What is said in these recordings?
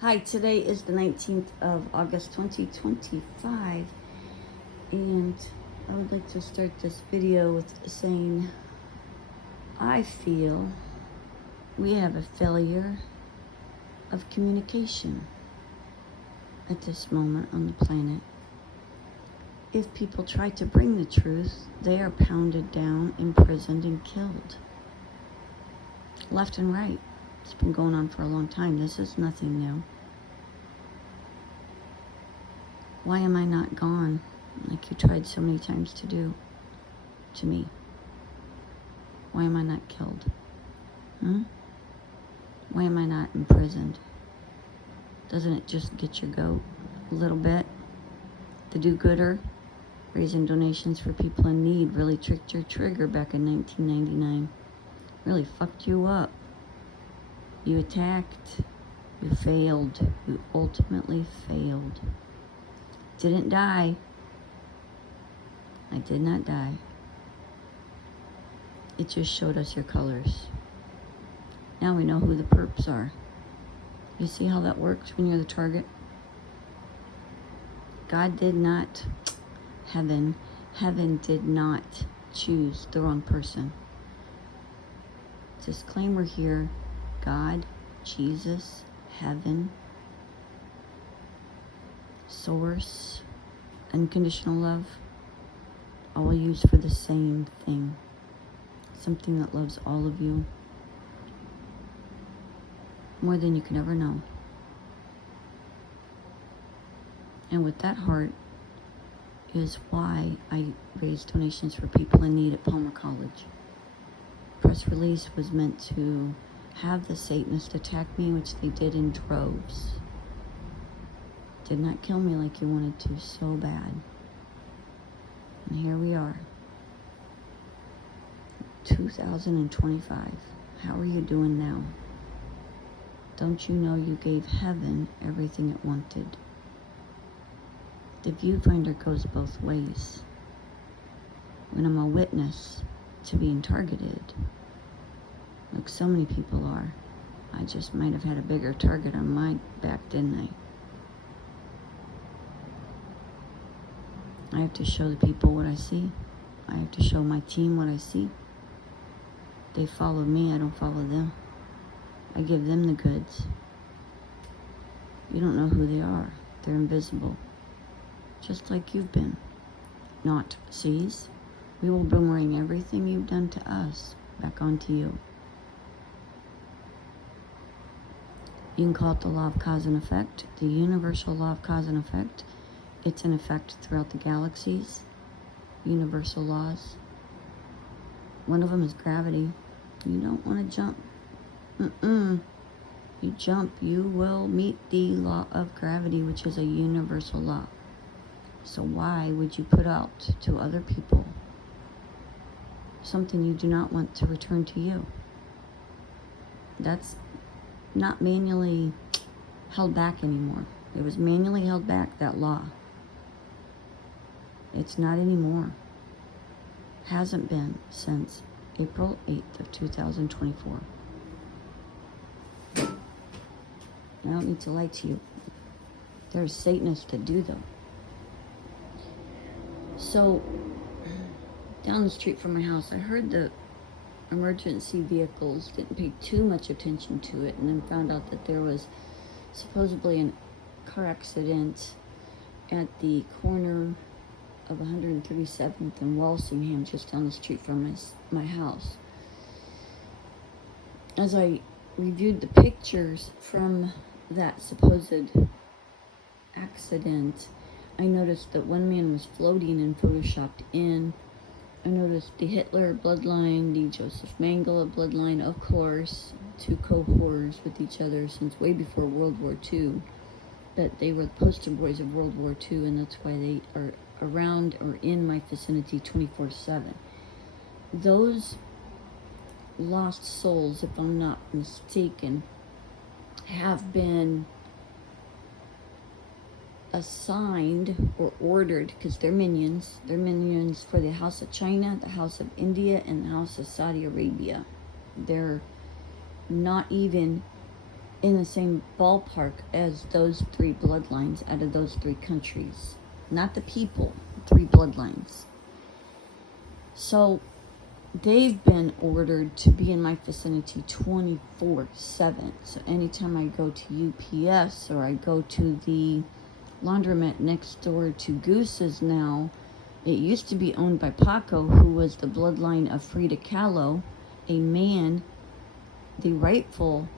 Hi, today is the 19th of August 2025, and I would like to start this video with saying I feel we have a failure of communication at this moment on the planet. If people try to bring the truth, they are pounded down, imprisoned, and killed. Left and right. It's been going on for a long time. This is nothing new. Why am I not gone like you tried so many times to do to me? Why am I not killed? Why am I not imprisoned? Doesn't it just get your goat a little bit? The do-gooder, raising donations for people in need, really tricked your trigger back in 1999. Really fucked you up. You attacked. You failed. You ultimately failed. Didn't die. I did not die. It just showed us your colors. Now we know who the perps are. You see how that works when you're the target? God did not, heaven did not choose the wrong person. Disclaimer here, God, Jesus, heaven, source, unconditional love, all used for the same thing. Something that loves all of you more than you can ever know. And with that heart is why I raise donations for people in need at Palmer College. Press release was meant to have the Satanists attack me, which they did in droves. Did not kill me like you wanted to so bad. And here we are. 2025. How are you doing now? Don't you know you gave heaven everything it wanted? The viewfinder goes both ways. When I'm a witness to being targeted, like so many people are, I just might have had a bigger target on my back, didn't I? I have to show the people what I see. I have to show my team what I see. They follow me, I don't follow them. I give them the goods. You don't know who they are. They're invisible. Just like you've been. Not sees. We will boomerang everything you've done to us back onto you. You can call it the law of cause and effect, the universal law of cause and effect. It's in effect throughout the galaxies. Universal laws. One of them is gravity. You don't want to jump. You jump, you will meet the law of gravity, which is a universal law. So why would you put out to other people something you do not want to return to you? That's not manually held back anymore. It was manually held back, that law. It's not anymore. Hasn't been since April 8th of 2024. I don't need to lie to you. There's Satanists that do, though. So, down the street from my house, I heard the emergency vehicles, didn't pay too much attention to it, and then found out that there was supposedly a car accident at the corner of 137th and Walsingham, just down the street from my house. As I reviewed the pictures from that supposed accident, I noticed that one man was floating and photoshopped in. I noticed the Hitler bloodline, the Joseph Mengele bloodline, of course, two co-horrors with each other since way before World War II. That they were the poster boys of World War II, and that's why they are around or in my vicinity 24/7. Those lost souls, if I'm not mistaken, have been assigned or ordered, because they're minions for the House of China, the House of India, and the House of Saudi Arabia. They're not even in the same ballpark as those three bloodlines out of those three countries. Not the people, three bloodlines. So they've been ordered to be in my vicinity 24/7. So anytime I go to UPS or I go to the laundromat next door to Goose's now, it used to be owned by Paco, who was the bloodline of Frida Kahlo, a man, the rightful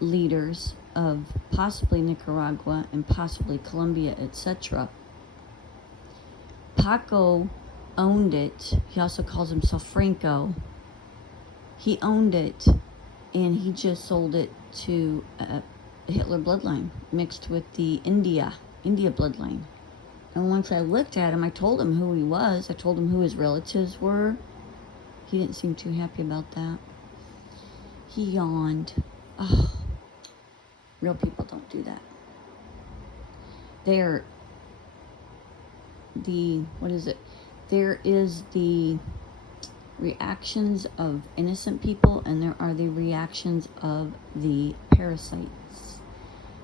leaders of possibly Nicaragua and possibly Colombia, etc. Paco owned it. He also calls himself Franco. He owned it, and he just sold it to Hitler bloodline mixed with the India bloodline. And once I looked at him, I told him who he was. I told him who his relatives were. He didn't seem too happy about that. He yawned. Oh, real people don't do that. They're the, what is it? There is the reactions of innocent people, and there are the reactions of the parasites.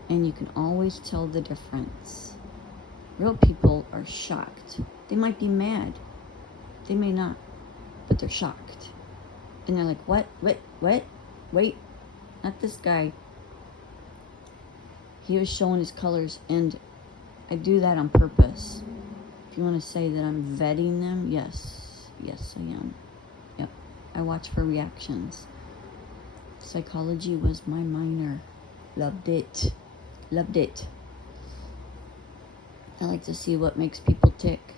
And you can always tell the difference. Real people are shocked. They might be mad. They may not. But they're shocked. And they're like, what? Wait. Not this guy. He was showing his colors, and I do that on purpose. If you want to say that I'm vetting them, yes, I am. Yep, I watch for reactions. Psychology was my minor. Loved it. I like to see what makes people tick,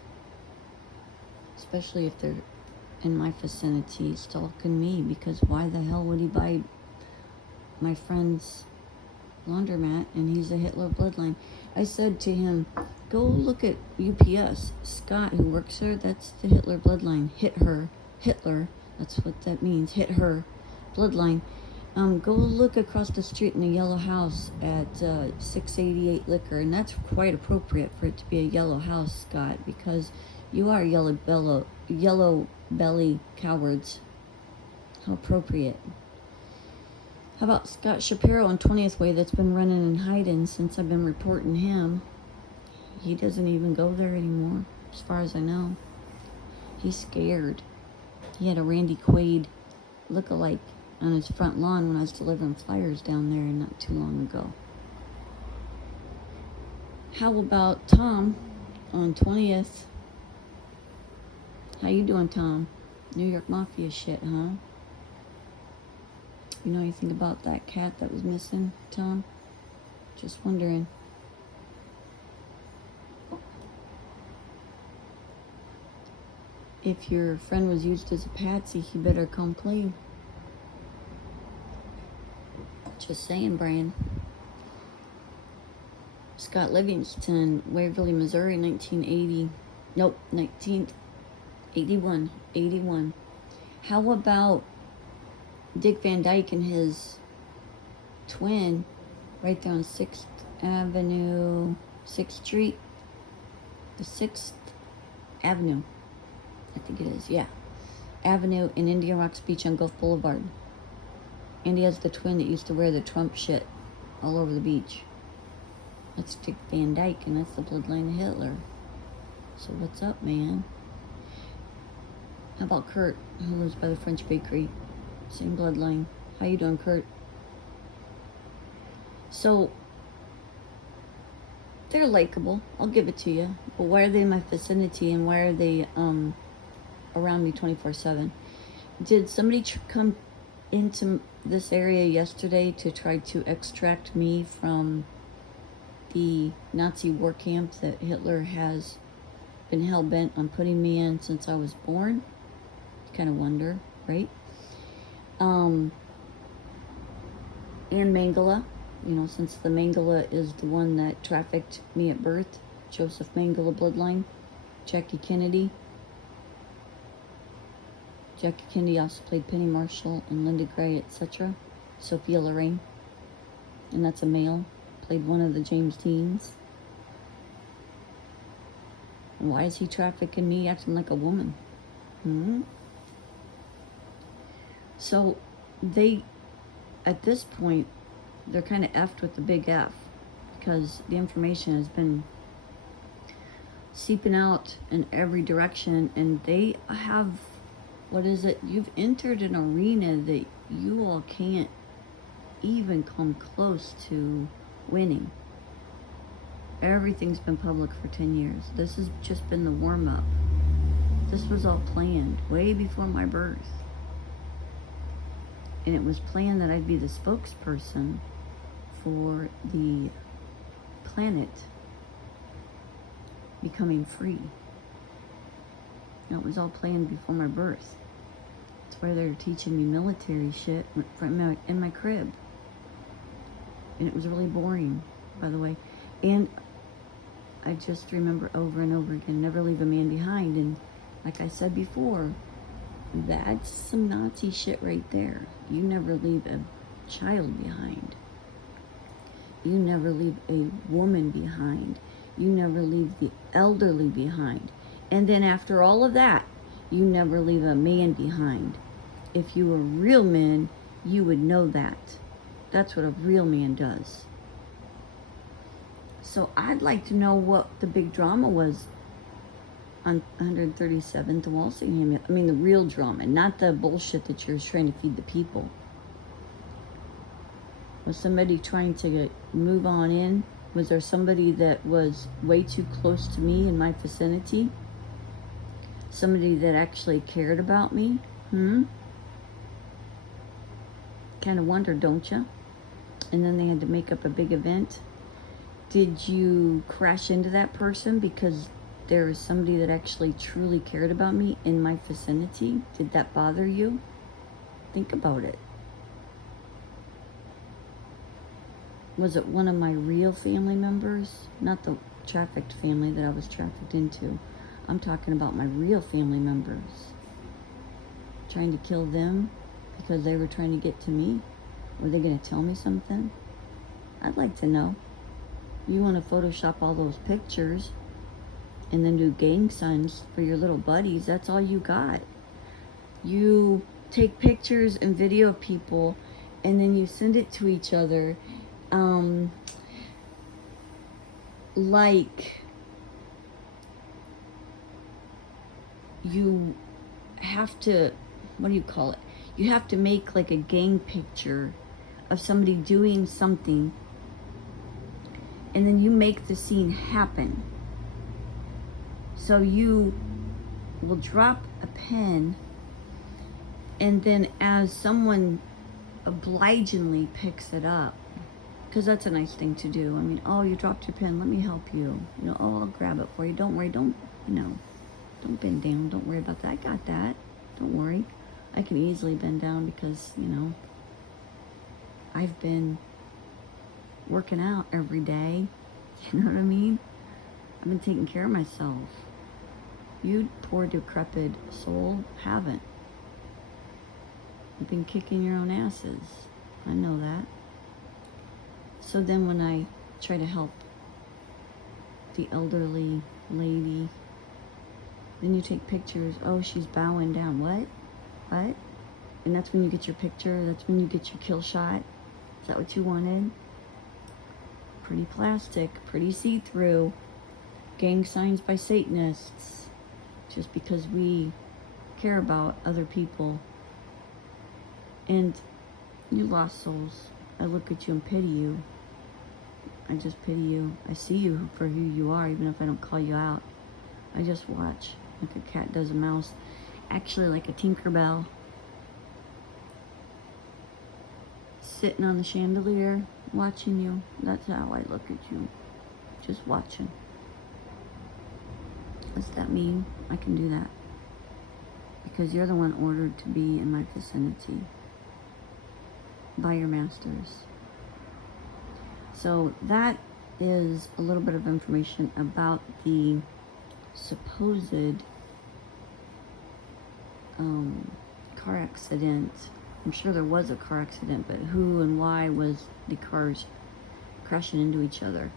especially if they're in my vicinity stalking me, because why the hell would he buy my friend's laundromat? And he's a Hitler bloodline. I said to him, go look at UPS. Scott, who works there, that's the Hitler bloodline. Hitler, that's what that means. Hit her bloodline. Go look across the street in the yellow house at 688 Liquor, and that's quite appropriate for it to be a yellow house, Scott, because you are yellow belly cowards. How appropriate. How about Scott Shapiro on 20th Way that's been running and hiding since I've been reporting him? He doesn't even go there anymore, as far as I know. He's scared. He had a Randy Quaid look-alike on his front lawn when I was delivering flyers down there not too long ago. How about Tom on 20th? How you doing, Tom? New York Mafia shit, huh? You know anything about that cat that was missing, Tom? Just wondering. If your friend was used as a patsy, he better come clean. Just saying, Brian. Scott Livingston, Waverly, Missouri, 1980. Nope, 1981. 81. How about Dick Van Dyke and his twin right there on 6th Avenue, 6th Street? The 6th Avenue, I think it is, yeah. Avenue in Indian Rocks Beach on Gulf Boulevard. And he has the twin that used to wear the Trump shit all over the beach. That's Dick Van Dyke, and that's the bloodline of Hitler. So what's up, man? How about Kurt, who lives by the French bakery? Same bloodline. How you doing, Kurt? So, they're likable. I'll give it to you. But why are they in my vicinity, and why are they around me 24/7? Did somebody come into this area yesterday to try to extract me from the Nazi war camp that Hitler has been hell-bent on putting me in since I was born? Kind of wonder, right? And Mangala, since the Mangala is the one that trafficked me at birth, Joseph Mangala bloodline, Jackie Kennedy. Jackie Kennedy also played Penny Marshall and Linda Gray, etc. Sophia Loren, and that's a male, played one of the James Deans. And why is he trafficking me acting like a woman? So they, at this point, they're kind of effed with the big F, because the information has been seeping out in every direction, and they have, what is it? You've entered an arena that you all can't even come close to winning. Everything's been public for 10 years. This has just been the warm-up. This was all planned way before my birth. And it was planned that I'd be the spokesperson for the planet becoming free. It was all planned before my birth. That's why they're teaching me military shit in my crib. And it was really boring, by the way. And I just remember over and over again, never leave a man behind. And like I said before, that's some Nazi shit right there. You never leave a child behind. You never leave a woman behind. You never leave the elderly behind. And then after all of that, you never leave a man behind. If you were real men, you would know that. That's what a real man does. So I'd like to know what the big drama was on 137th and Walsingham. I mean, the real drama, not the bullshit that you're trying to feed the people. Was somebody trying to move on in? Was there somebody that was way too close to me in my vicinity? Somebody that actually cared about me? Kind of wonder, don't you? And then they had to make up a big event. Did you crash into that person because there was somebody that actually truly cared about me in my vicinity? Did that bother you? Think about it. Was it one of my real family members? Not the trafficked family that I was trafficked into. I'm talking about my real family members. Trying to kill them because they were trying to get to me? Were they going to tell me something? I'd like to know. You want to Photoshop all those pictures and then do gang signs for your little buddies. That's all you got. You take pictures and video of people and then you send it to each other. Like you have to, what do you call it? You have to make like a gang picture of somebody doing something, and then you make the scene happen. So you will drop a pen, and then as someone obligingly picks it up, because that's a nice thing to do. I mean, oh, you dropped your pen, let me help you. You know, oh, I'll grab it for you. Don't worry, don't bend down. Don't worry about that. I got that. Don't worry. I can easily bend down because, I've been working out every day. You know what I mean? I've been taking care of myself. You poor decrepit soul haven't. You've been kicking your own asses. I know that. So then when I try to help the elderly lady, then you take pictures. Oh, she's bowing down. What? And that's when you get your picture. That's when you get your kill shot. Is that what you wanted? Pretty plastic, pretty see-through. Gang signs by Satanists. Just because we care about other people. And you lost souls. I look at you and pity you. I just pity you. I see you for who you are, even if I don't call you out. I just watch like a cat does a mouse. Actually, like a Tinkerbell. Sitting on the chandelier, watching you. That's how I look at you. Just watching. What's that mean? I can do that. Because you're the one ordered to be in my vicinity by your masters. So that is a little bit of information about the supposed car accident. I'm sure there was a car accident, but who and why was the cars crashing into each other?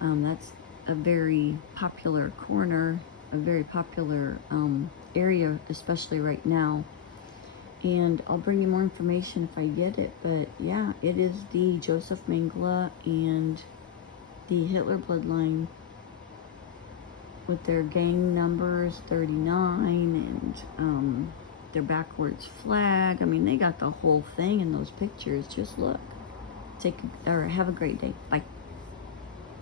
That's a very popular corner, a very popular area, especially right now. And I'll bring you more information if I get it. But yeah, it is the Joseph Mengele and the Hitler bloodline with their gang numbers 39 and their backwards flag. I mean, they got the whole thing in those pictures. Just look. Take or have a great day. Bye.